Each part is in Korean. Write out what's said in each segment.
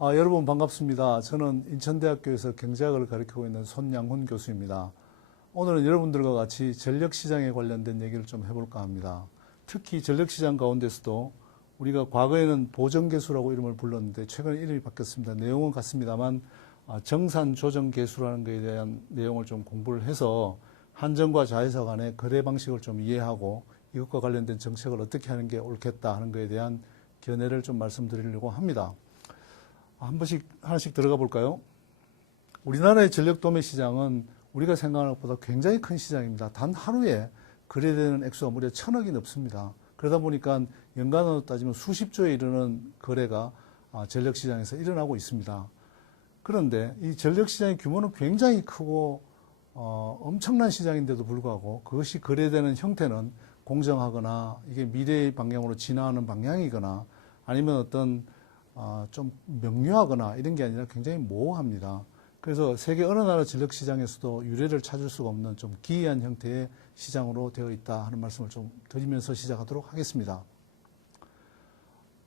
여러분 반갑습니다. 저는 인천대학교에서 경제학을 가르치고 있는 손양훈 교수입니다. 오늘은 여러분들과 같이 전력시장에 관련된 얘기를 좀 해볼까 합니다. 특히 전력시장 가운데서도 우리가 과거에는 보정계수라고 이름을 불렀는데 최근에 이름이 바뀌었습니다. 내용은 같습니다만 정산조정계수라는 것에 대한 내용을 좀 공부를 해서 한전과 자회사 간의 거래 방식을 좀 이해하고 이것과 관련된 정책을 어떻게 하는 게 옳겠다 하는 것에 대한 견해를 좀 말씀드리려고 합니다. 한 번씩 하나씩 들어가 볼까요? 우리나라의 전력 도매 시장은 우리가 생각하는 것보다 굉장히 큰 시장입니다. 단 하루에 거래되는 액수가 무려 1,000억이 넘습니다. 그러다 보니까 연간으로 따지면 수십조에 이르는 거래가 전력 시장에서 일어나고 있습니다. 그런데 이 전력 시장의 규모는 굉장히 크고 엄청난 시장인데도 불구하고 그것이 거래되는 형태는 공정하거나 이게 미래의 방향으로 진화하는 방향이거나 아니면 어떤 좀 명료하거나 이런 게 아니라 굉장히 모호합니다. 그래서 세계 어느 나라 전력 시장에서도 유례를 찾을 수가 없는 좀 기이한 형태의 시장으로 되어 있다 하는 말씀을 좀 드리면서 시작하도록 하겠습니다.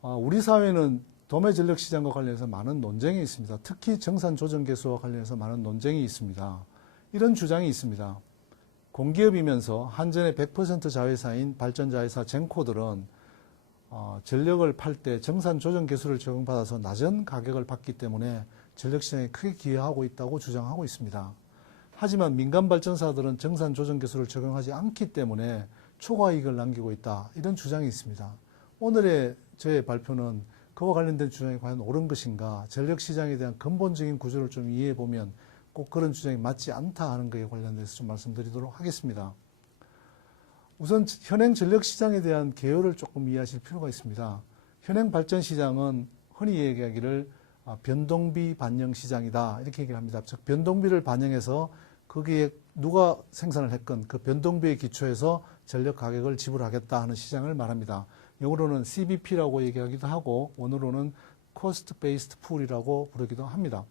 우리 사회는 도매 전력 시장과 관련해서 많은 논쟁이 있습니다. 특히 정산 조정 계수와 관련해서 많은 논쟁이 있습니다. 이런 주장이 있습니다. 공기업이면서 한전의 100% 자회사인 발전자회사 젠코들은 전력을 팔 때 정산 조정 계수를 적용받아서 낮은 가격을 받기 때문에 전력 시장에 크게 기여하고 있다고 주장하고 있습니다. 하지만 민간 발전사들은 정산 조정 계수를 적용하지 않기 때문에 초과이익을 남기고 있다. 이런 주장이 있습니다. 오늘의 저의 발표는 그와 관련된 주장이 과연 옳은 것인가, 전력 시장에 대한 근본적인 구조를 좀 이해해 보면 꼭 그런 주장이 맞지 않다 하는 것에 관련돼서 좀 말씀드리도록 하겠습니다. 우선 현행 전력 시장에 대한 개요를 조금 이해하실 필요가 있습니다. 현행 발전 시장은 흔히 얘기하기를 변동비 반영 시장이다 이렇게 얘기를 합니다. 즉 변동비를 반영해서 거기에 누가 생산을 했건 그 변동비에 기초해서 전력 가격을 지불하겠다 하는 시장을 말합니다. 영어로는 CBP라고 얘기하기도 하고 원어로는 Cost Based Pool이라고 부르기도 합니다.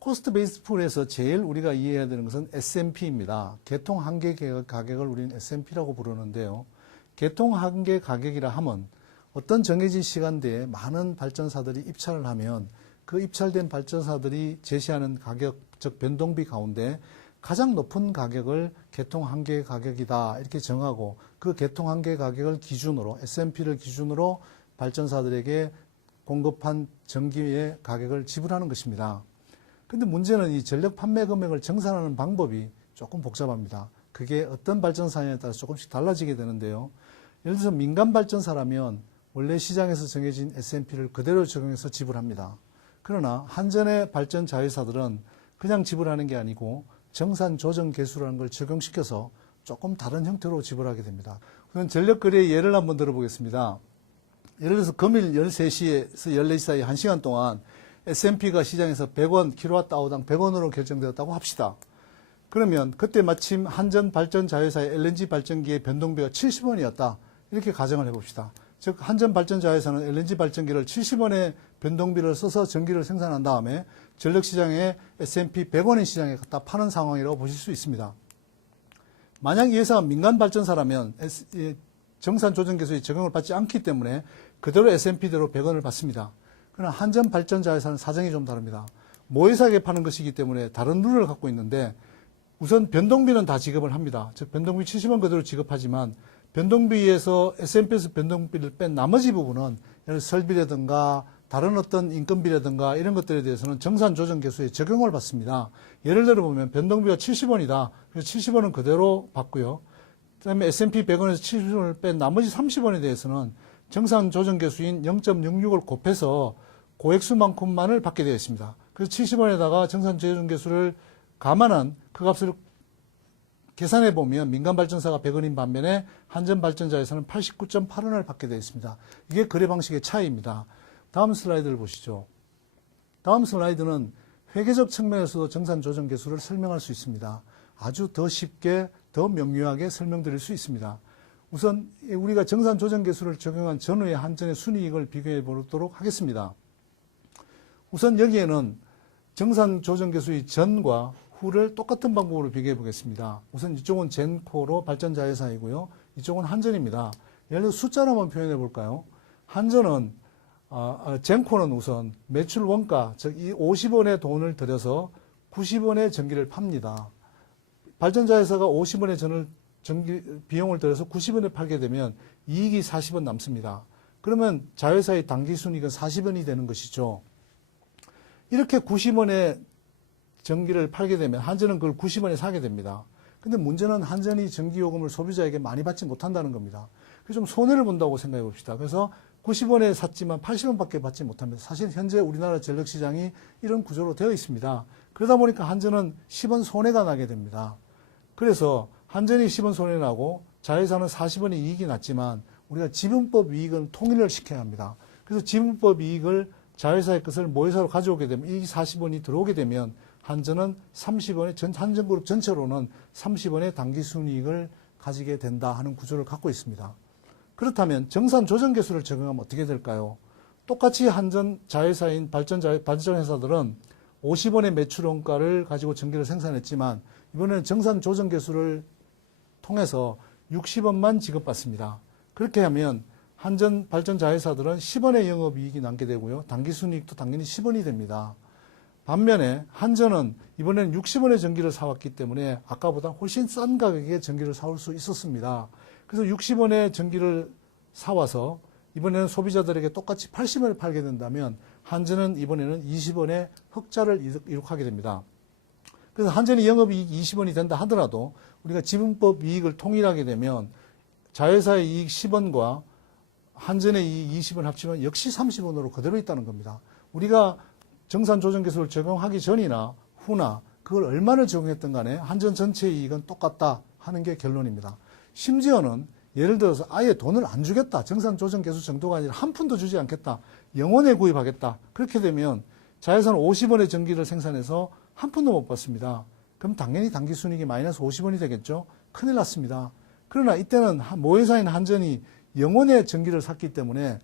코스트 베이스 풀에서 제일 우리가 이해해야 되는 것은 S&P입니다. 개통 한계 가격을 우리는 S&P라고 부르는데요. 개통 한계 가격이라 하면 어떤 정해진 시간대에 많은 발전사들이 입찰을 하면 그 입찰된 발전사들이 제시하는 가격, 즉 변동비 가운데 가장 높은 가격을 개통 한계 가격이다 이렇게 정하고 그 개통 한계 가격을 기준으로 S&P를 기준으로 발전사들에게 공급한 전기의 가격을 지불하는 것입니다. 근데 문제는 이 전력 판매 금액을 정산하는 방법이 조금 복잡합니다. 그게 어떤 발전사에 따라서 조금씩 달라지게 되는데요. 예를 들어서 민간 발전사라면 원래 시장에서 정해진 S&P를 그대로 적용해서 지불합니다. 그러나 한전의 발전 자회사들은 그냥 지불하는 게 아니고 정산 조정 계수라는 걸 적용시켜서 조금 다른 형태로 지불하게 됩니다. 우선 전력 거래의 예를 한번 들어보겠습니다. 예를 들어서 금일 13시에서 14시 사이 1시간 동안 S&P가 시장에서 100원, 킬로와트아워당 100원으로 결정되었다고 합시다. 그러면 그때 마침 한전 발전 자회사의 LNG 발전기의 변동비가 70원이었다. 이렇게 가정을 해봅시다. 즉 한전 발전 자회사는 LNG 발전기를 70원의 변동비를 써서 전기를 생산한 다음에 전력시장에 S&P 100원의 시장에 갖다 파는 상황이라고 보실 수 있습니다. 만약 이 회사가 민간 발전사라면 정산 조정 계수에 적용을 받지 않기 때문에 그대로 S&P대로 100원을 받습니다. 그러나 한전 발전자회사는 사정이 좀 다릅니다. 모회사에게 파는 것이기 때문에 다른 룰을 갖고 있는데 우선 변동비는 다 지급을 합니다. 즉 변동비 70원 그대로 지급하지만 변동비에서 S&P에서 변동비를 뺀 나머지 부분은 예를 들어 설비라든가 다른 어떤 인건비라든가 이런 것들에 대해서는 정산 조정 계수에 적용을 받습니다. 예를 들어 보면 변동비가 70원이다. 그래서 70원은 그대로 받고요. 그다음에 S&P 100원에서 70원을 뺀 나머지 30원에 대해서는 정산 조정 계수인 0.66을 곱해서 고액수만큼만을 받게 되어 있습니다. 그래서 70원에다가 정산 조정 계수를 감안한 그 값을 계산해 보면 민간 발전사가 100원인 반면에 한전 발전자에서는 89.8원을 받게 되어 있습니다. 이게 거래 방식의 차이입니다. 다음 슬라이드를 보시죠. 다음 슬라이드는 회계적 측면에서도 정산 조정 계수를 설명할 수 있습니다. 아주 더 쉽게 더 명료하게 설명드릴 수 있습니다. 우선 우리가 정산 조정 계수를 적용한 전후의 한전의 순이익을 비교해 보도록 하겠습니다. 우선 여기에는 정산 조정 계수의 전과 후를 똑같은 방법으로 비교해 보겠습니다. 우선 이쪽은 젠코로 발전자회사이고요. 이쪽은 한전입니다. 예를 들어 숫자로 한번 표현해 볼까요? 한전은 젠코는 우선 매출 원가, 즉 이 50원의 돈을 들여서 90원의 전기를 팝니다. 발전자회사가 50원의 비용을 들여서 90원에 팔게 되면 이익이 40원 남습니다. 그러면 자회사의 당기순이익은 40원이 되는 것이죠. 이렇게 90원의 전기를 팔게 되면 한전은 그걸 90원에 사게 됩니다. 근데 문제는 한전이 전기요금을 소비자에게 많이 받지 못한다는 겁니다. 그래서 좀 손해를 본다고 생각해 봅시다. 그래서 90원에 샀지만 80원밖에 받지 못합니다. 사실 현재 우리나라 전력시장이 이런 구조로 되어 있습니다. 그러다 보니까 한전은 10원 손해가 나게 됩니다. 그래서 한전이 10원 손해 나고 자회사는 40원의 이익이 났지만 우리가 지분법 이익은 통일을 시켜야 합니다. 그래서 지분법 이익을 자회사의 것을 모회사로 가져오게 되면 이 40원이 들어오게 되면 한전은 30원의 한전그룹 전체로는 30원의 당기순이익을 가지게 된다 하는 구조를 갖고 있습니다. 그렇다면 정산 조정계수를 적용하면 어떻게 될까요? 똑같이 한전 자회사인 발전회사들은 50원의 매출 원가를 가지고 전기를 생산했지만 이번에는 정산 조정계수를 통해서 60원만 지급받습니다. 그렇게 하면 한전 발전자회사들은 10원의 영업이익이 남게 되고요. 당기순이익도 당연히 10원이 됩니다. 반면에 한전은 이번에는 60원의 전기를 사왔기 때문에 아까보다 훨씬 싼 가격에 전기를 사올 수 있었습니다. 그래서 60원의 전기를 사와서 이번에는 소비자들에게 똑같이 80원에 팔게 된다면 한전은 이번에는 20원의 흑자를 이룩하게 됩니다. 그래서 한전이 영업이익 20원이 된다 하더라도 우리가 지분법 이익을 통일하게 되면 자회사의 이익 10원과 한전의 이익 20원 합치면 역시 30원으로 그대로 있다는 겁니다. 우리가 정산조정계수를 적용하기 전이나 후나 그걸 얼마를 적용했든 간에 한전 전체의 이익은 똑같다 하는 게 결론입니다. 심지어는 예를 들어서 아예 돈을 안 주겠다. 정산조정계수 정도가 아니라 한 푼도 주지 않겠다. 영원에 구입하겠다. 그렇게 되면 자회사는 50원의 전기를 생산해서 한 푼도 못 받습니다. 그럼 당연히 당기순이익이 마이너스 50원이 되겠죠. 큰일 났습니다. 그러나 이때는 모회사인 한전이 영원의 전기를 샀기 때문에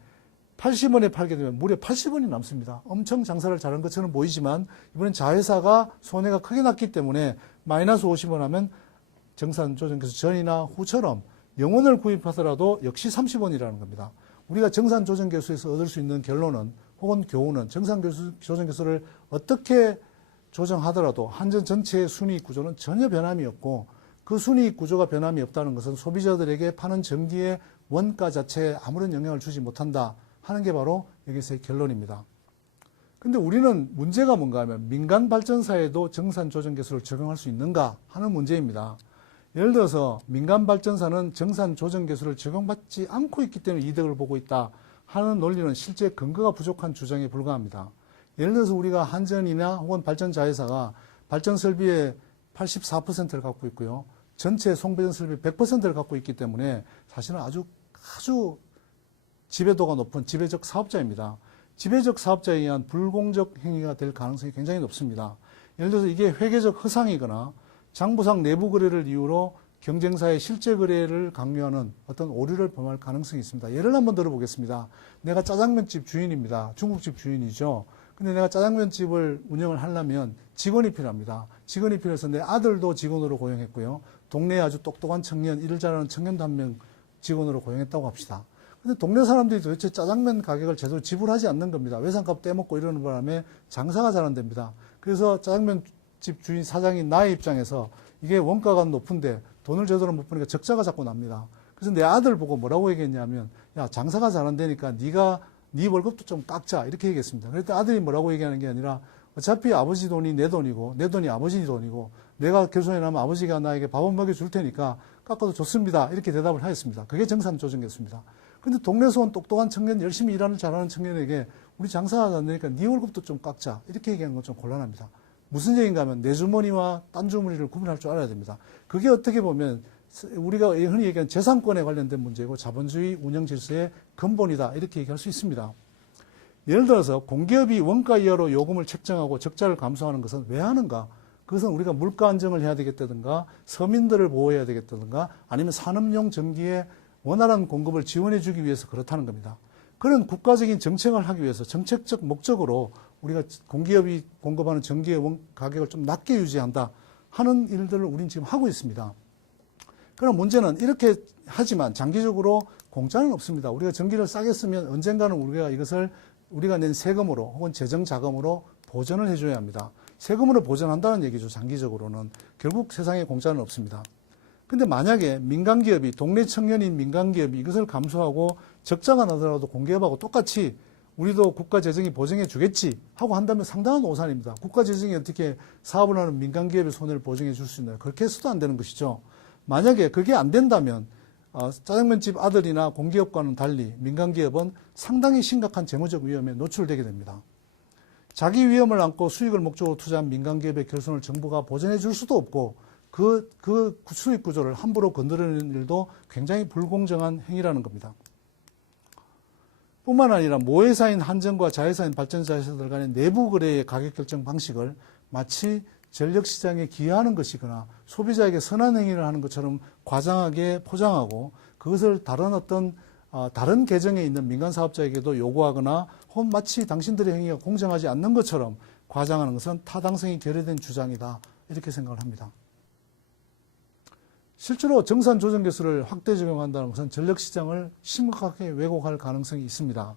80원에 팔게 되면 무려 80원이 남습니다. 엄청 장사를 잘한 것처럼 보이지만 이번엔 자회사가 손해가 크게 났기 때문에 마이너스 50원 하면 정산조정계수 전이나 후처럼 영원을 구입하더라도 역시 30원이라는 겁니다. 우리가 정산조정계수에서 얻을 수 있는 결론은 혹은 교훈은 정산조정계수를 어떻게 조정하더라도 한전 전체의 순이익 구조는 전혀 변함이 없고 그 순이익 구조가 변함이 없다는 것은 소비자들에게 파는 전기의 원가 자체에 아무런 영향을 주지 못한다 하는 게 바로 여기서의 결론입니다. 근데 우리는 문제가 뭔가 하면 민간 발전사에도 정산조정계수를 적용할 수 있는가 하는 문제입니다. 예를 들어서 민간 발전사는 정산조정계수를 적용받지 않고 있기 때문에 이득을 보고 있다 하는 논리는 실제 근거가 부족한 주장에 불과합니다. 예를 들어서 우리가 한전이나 혹은 발전자회사가 발전설비의 84%를 갖고 있고요. 전체 송배전 설비 100%를 갖고 있기 때문에 사실은 아주 지배도가 높은 지배적 사업자입니다. 지배적 사업자에 의한 불공적 행위가 될 가능성이 굉장히 높습니다. 예를 들어서 이게 회계적 허상이거나 장부상 내부 거래를 이유로 경쟁사의 실제 거래를 강요하는 어떤 오류를 범할 가능성이 있습니다. 예를 한번 들어보겠습니다. 내가 짜장면집 주인입니다. 중국집 주인이죠. 근데 내가 짜장면집을 운영을 하려면 직원이 필요합니다. 직원이 필요해서 내 아들도 직원으로 고용했고요. 동네에 아주 똑똑한 청년, 일을 잘하는 청년도 한 명 직원으로 고용했다고 합시다. 근데 동네 사람들이 도대체 짜장면 가격을 제대로 지불하지 않는 겁니다. 외상값 떼먹고 이러는 바람에 장사가 잘 안 됩니다. 그래서 짜장면집 주인 사장인 나의 입장에서 이게 원가가 높은데 돈을 제대로 못 버니까 적자가 자꾸 납니다. 그래서 내 아들 보고 뭐라고 얘기했냐면 야 장사가 잘 안 되니까 네가 네 월급도 좀 깎자 이렇게 얘기했습니다. 그랬더니 아들이 뭐라고 얘기하는 게 아니라 어차피 아버지 돈이 내 돈이고 내 돈이 아버지 돈이고 내가 결손이 나면 아버지가 나에게 밥은 먹여줄 테니까 깎아도 좋습니다. 이렇게 대답을 하였습니다. 그게 정산조정계수입니다. 근데 동네에서 온 똑똑한 청년, 열심히 일하는 잘하는 청년에게 우리 장사가 안 되니까 네 월급도 좀 깎자 이렇게 얘기하는 건 좀 곤란합니다. 무슨 얘기인가 하면 내 주머니와 딴 주머니를 구분할 줄 알아야 됩니다. 그게 어떻게 보면 우리가 흔히 얘기하는 재산권에 관련된 문제고 자본주의 운영 질서의 근본이다 이렇게 얘기할 수 있습니다. 예를 들어서 공기업이 원가 이하로 요금을 책정하고 적자를 감수하는 것은 왜 하는가? 그것은 우리가 물가 안정을 해야 되겠다든가 서민들을 보호해야 되겠다든가 아니면 산업용 전기의 원활한 공급을 지원해 주기 위해서 그렇다는 겁니다. 그런 국가적인 정책을 하기 위해서 정책적 목적으로 우리가 공기업이 공급하는 전기의 가격을 좀 낮게 유지한다 하는 일들을 우리는 지금 하고 있습니다. 그럼 문제는 이렇게 하지만 장기적으로 공짜는 없습니다. 우리가 전기를 싸게 쓰면 언젠가는 우리가 이것을 우리가 낸 세금으로 혹은 재정 자금으로 보전을 해줘야 합니다. 세금으로 보전한다는 얘기죠. 장기적으로는. 결국 세상에 공짜는 없습니다. 근데 만약에 민간기업이, 동네 청년인 민간기업이 이것을 감수하고 적자가 나더라도 공기업하고 똑같이 우리도 국가 재정이 보증해 주겠지 하고 한다면 상당한 오산입니다. 국가 재정이 어떻게 사업을 하는 민간기업의 손해를 보증해 줄 수 있나요? 그렇게 해서도 안 되는 것이죠. 만약에 그게 안 된다면 짜장면집 아들이나 공기업과는 달리 민간기업은 상당히 심각한 재무적 위험에 노출되게 됩니다. 자기 위험을 안고 수익을 목적으로 투자한 민간기업의 결손을 정부가 보전해 줄 수도 없고 그 수익 구조를 함부로 건드리는 일도 굉장히 불공정한 행위라는 겁니다. 뿐만 아니라 모회사인 한전과 자회사인 발전사들 간의 내부 거래의 가격 결정 방식을 마치 전력시장에 기여하는 것이거나 소비자에게 선한 행위를 하는 것처럼 과장하게 포장하고 그것을 다른 계정에 있는 민간 사업자에게도 요구하거나 혹은 마치 당신들의 행위가 공정하지 않는 것처럼 과장하는 것은 타당성이 결여된 주장이다. 이렇게 생각을 합니다. 실제로 정산 조정 개수를 확대 적용한다는 것은 전력시장을 심각하게 왜곡할 가능성이 있습니다.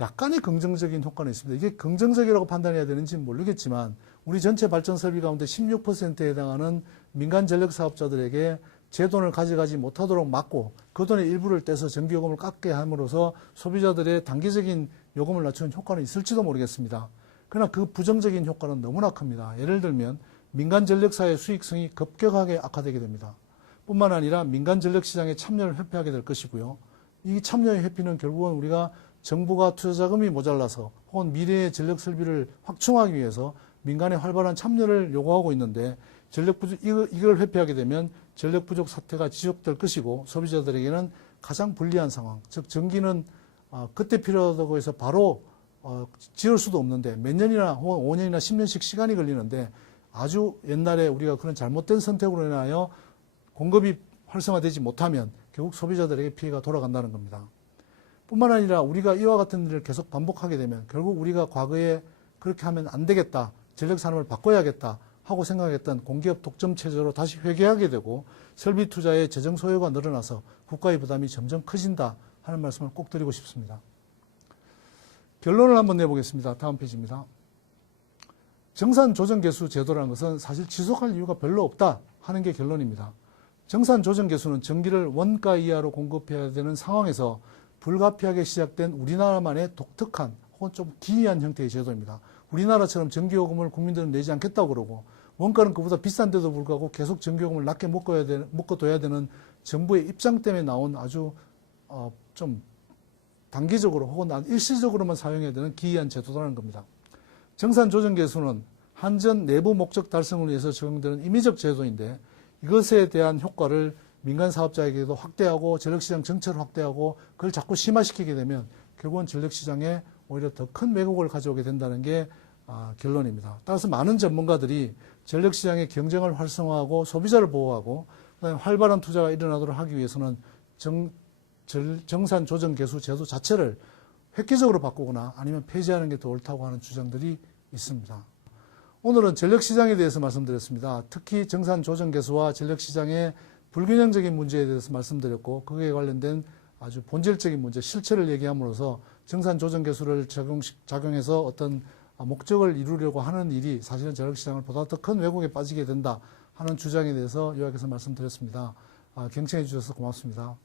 약간의 긍정적인 효과는 있습니다. 이게 긍정적이라고 판단해야 되는지는 모르겠지만 우리 전체 발전 설비 가운데 16%에 해당하는 민간 전력 사업자들에게 제 돈을 가져가지 못하도록 막고 그 돈의 일부를 떼서 전기요금을 깎게 함으로써 소비자들의 단기적인 요금을 낮추는 효과는 있을지도 모르겠습니다. 그러나 그 부정적인 효과는 너무나 큽니다. 예를 들면 민간 전력사의 수익성이 급격하게 악화되게 됩니다. 뿐만 아니라 민간 전력 시장에 참여를 회피하게 될 것이고요. 이 참여의 회피는 결국은 우리가 정부가 투자 자금이 모자라서 혹은 미래의 전력 설비를 확충하기 위해서 민간의 활발한 참여를 요구하고 있는데 이걸 회피하게 되면 전력 부족 사태가 지속될 것이고 소비자들에게는 가장 불리한 상황, 즉 전기는 그때 필요하다고 해서 바로 지을 수도 없는데 몇 년이나 혹은 5년이나 10년씩 시간이 걸리는데 아주 옛날에 우리가 그런 잘못된 선택으로 인하여 공급이 활성화되지 못하면 결국 소비자들에게 피해가 돌아간다는 겁니다. 뿐만 아니라 우리가 이와 같은 일을 계속 반복하게 되면 결국 우리가 과거에 그렇게 하면 안 되겠다, 전력산업을 바꿔야겠다 하고 생각했던 공기업 독점 체제로 다시 회귀하게 되고 설비 투자의 재정 소요가 늘어나서 국가의 부담이 점점 커진다 하는 말씀을 꼭 드리고 싶습니다. 결론을 한번 내보겠습니다. 다음 페이지입니다. 정산 조정 개수 제도라는 것은 사실 지속할 이유가 별로 없다 하는 게 결론입니다. 정산 조정 개수는 전기를 원가 이하로 공급해야 되는 상황에서 불가피하게 시작된 우리나라만의 독특한 혹은 좀 기이한 형태의 제도입니다. 우리나라처럼 전기요금을 국민들은 내지 않겠다고 그러고 원가는 그보다 비싼데도 불구하고 계속 전기요금을 낮게 묶어둬야 되는 정부의 입장 때문에 나온 아주 좀 단기적으로 혹은 일시적으로만 사용해야 되는 기이한 제도라는 겁니다. 정산 조정 개수는 한전 내부 목적 달성을 위해서 적용되는 임의적 제도인데 이것에 대한 효과를 민간 사업자에게도 확대하고 전력시장 전체를 확대하고 그걸 자꾸 심화시키게 되면 결국은 전력시장에 오히려 더 큰 왜곡을 가져오게 된다는 게 결론입니다. 따라서 많은 전문가들이 전력시장의 경쟁을 활성화하고 소비자를 보호하고 그다음에 활발한 투자가 일어나도록 하기 위해서는 정산 조정 개수 제도 자체를 획기적으로 바꾸거나 아니면 폐지하는 게 더 옳다고 하는 주장들이 있습니다. 오늘은 전력시장에 대해서 말씀드렸습니다. 특히 정산 조정 개수와 전력시장의 불균형적인 문제에 대해서 말씀드렸고 그에 관련된 아주 본질적인 문제, 실체를 얘기함으로써 정산 조정 개수를 작용해서 어떤 목적을 이루려고 하는 일이 사실은 전력시장을 보다 더 큰 왜곡에 빠지게 된다 하는 주장에 대해서 요약해서 말씀드렸습니다. 경청해 주셔서 고맙습니다.